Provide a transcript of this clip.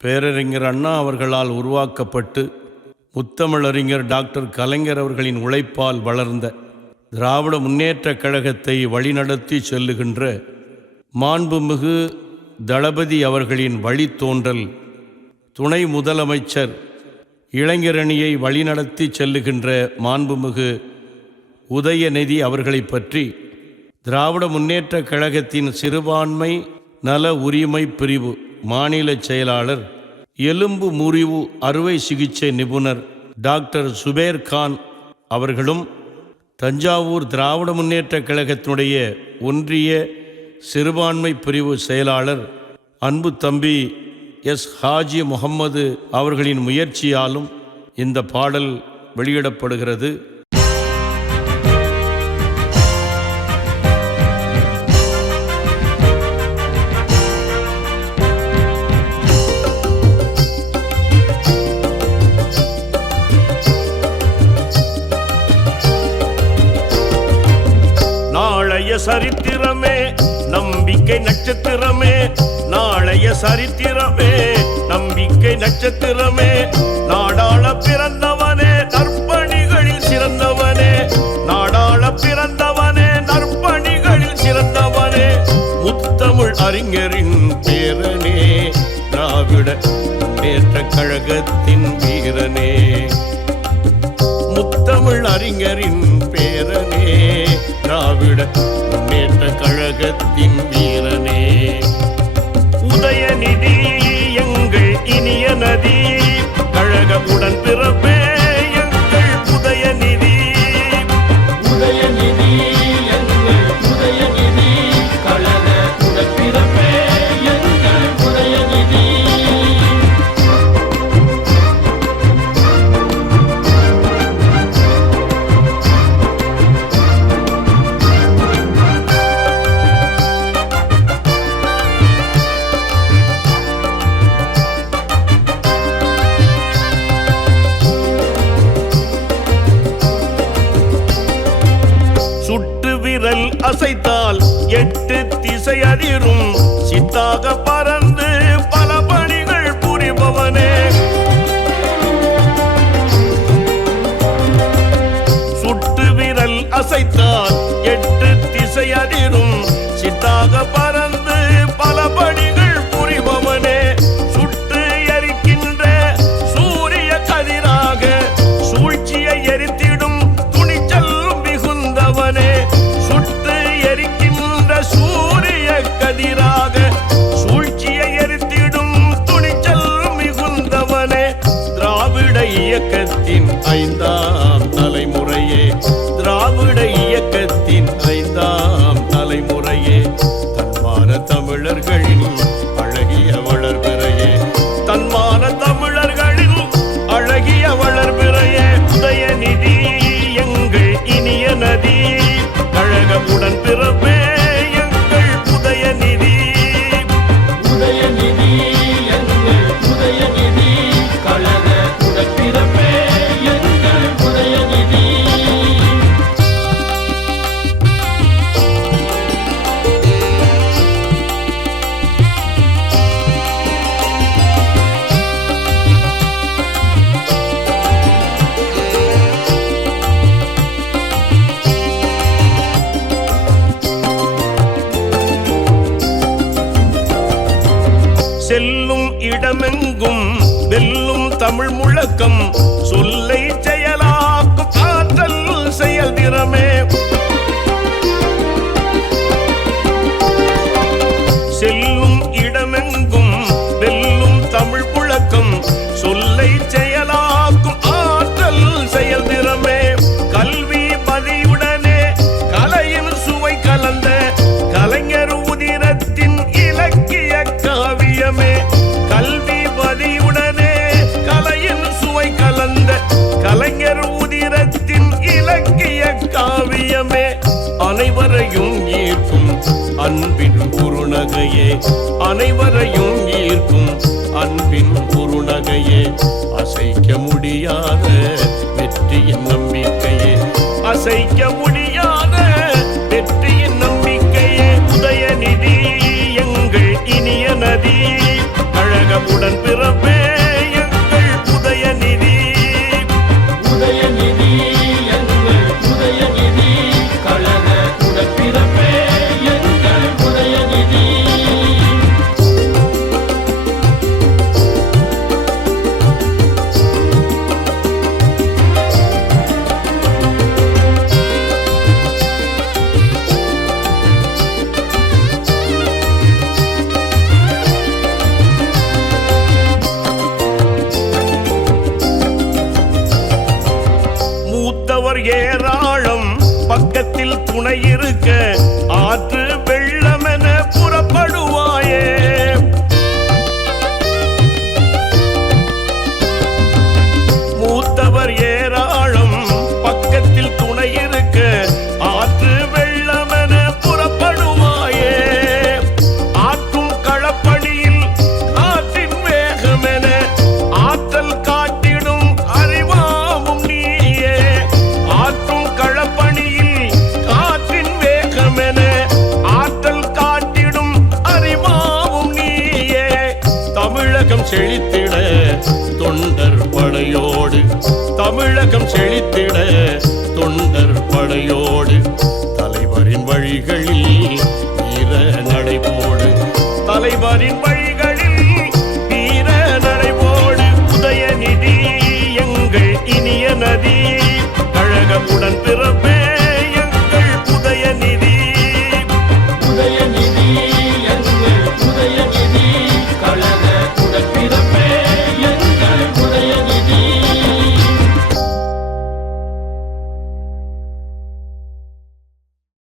பேரறிஞர் அண்ணா அவர்களால் உருவாக்கப்பட்டு முத்தமிழறிஞர் டாக்டர் கலைஞர் அவர்களின் உழைப்பால் வளர்ந்த திராவிட முன்னேற்றக் கழகத்தை வழிநடத்தி செல்லுகின்ற மாண்புமிகு தளபதி அவர்களின் வழித்தோன்றல் துணை முதலமைச்சர் இளைஞரணியை வழிநடத்தி செல்லுகின்ற மாண்புமிகு உதயநிதி அவர்களை பற்றி திராவிட முன்னேற்றக் கழகத்தின் சிறுபான்மை நல உரிமை பிரிவு மாநில செயலாளர் எலும்பு முறிவு அறுவை சிகிச்சை நிபுணர் டாக்டர் சுபேர் கான் அவர்களும் தஞ்சாவூர் திராவிட முன்னேற்றக் கழகத்தினுடைய ஒன்றிய சிறுபான்மை பிரிவு செயலாளர் அன்பு தம்பி எஸ் ஹாஜி முகம்மது அவர்களின் முயற்சியாலும் இந்த பாடல் வெளியிடப்படுகிறது. நாளைய சரித்திரமே நம்பிக்கை நட்சத்திரமே, நாளைய சரித்திரமே நம்பிக்கை நட்சத்திரமே, நாடாள பிறந்தவனே நற்பணிகளில் சிறந்தவனே, நாடாள பிறந்தவனே நற்பணிகளில் சிறந்தவனே, முத்தமிழ் அறிஞரின் பேரனே திராவிட முன்னேற்றக் கழகத்தின் வீரனே, முத்தமிழ் அறிஞரின் பேரனே திராவிட முன்னேற்றக் கழகத்தின் வீரனே. உதயநிதி எங்கள் இனிய நதி, கழக உடன் பிறப்பே எங்கள் உதயநிதி, உதயநிதி எங்கள் உதயநிதி, கழக உடன் பிறப்பே எங்கள் உதயநிதி. சுட்டு விரல் அசைத்தால் 8 திசை அதிரும், சித்தாக பறந்து பல பணிகள் புரிபவனே, சுட்டு விரல் அசைத்தால் 8 திசை அதிரும், சித்தாக பறந்து பல பணிகள் புரிபவனே, சுட்டு எரிக்கின்ற சூரிய கதிராக சூழ்ச்சியை எரித்திடும் துணிச்சல் மிகுந்தவனே, சுட்டு எரிக்கின்ற சூரிய கதிராக சூழ்ச்சியை எரித்திடும் துணிச்சல் மிகுந்தவனே, திராவிட இயக்கத்தின் 5ஆம் தலைமுறையே, திராவிட இயக்கத்தின் 5ஆம் தலைமுறையே, தன்மான தமிழர்களின் அழகிய வளர்பிறையே, தன்மான தமிழர்களின் அழகிய வளர்பிறையே, உதயநிதி எங்கள் இனிய நதி, கழக உடன் பிறப்பே எங்கள் உதயநிதி, உதயநிதி எங்கள் உதயநிதி, கழக உடன் பிறப்பே எங்கள் உதயநிதி. செல்லும் இடமெங்கும் வெல்லும் தமிழ் முழக்கம், சொல்லை செயலாக்கும் ஆற்றல் செயல்திறமே, செல்லும் இடமெங்கும் வெல்லும் தமிழ் முழக்கம், சொல்லை செயலாக்கும் ஆற்றல் செயல்திறமே, கல்வி பதியுடனே கலையின் சுவை கலந்த கலைஞர் உதிரத்தின் இலக்கிய காவியமே, கல்வி பதியுடனே கலையின் சுவை கலந்த கலைஞர் உதிரத்தின் இலக்கிய காவியமே, அனைவரையும் ஈர்க்கும் அன்பின் குறுநகையே, அனைவரையும் ஈர்க்கும் அன்பின் குறுநகையே, அசைக்க முடியாத வெற்றியின் நம்பிக்கையே, அசைக்க முடியாத வெற்றியின் நம்பிக்கையே, உதயநிதி எங்கள் இனிய நதி, கழக கழக உடன்பிறப்பே எங்கள் உதயநிதி. உதயநிதி எங்கள் உதயநிதி கழக உடன்பிறப்பே எங்கள் உதயநிதி. மூத்தவர் ஏராளம் பக்கத்தில் துணை இருக்க ஆற்று வெள்ளமென புறப்படுவாயே. மூத்தவர் ஏராளம் பக்கத்தில் துணை இருக்க ஆற்று வெள்ளமென புறப்படுவாயே. ஆற்றும் களப்பணியில் ஆற்றின் வேகமென ஆற்றல் காட்டிடும் அறிவாமும் நீயே. ஆற்றும் களப்பணியில் ஆற்றின் வேகமென ஆற்றல் காட்டிடும் அறிவாமும் நீயே. தமிழகம் செழித்திட தொண்டர் படையோடு, தமிழகம் செழித்திட தொண்டர் படையோடு, தலைவரின் வழிகளில் வீர நடைபோடு, தலைவரின் வழி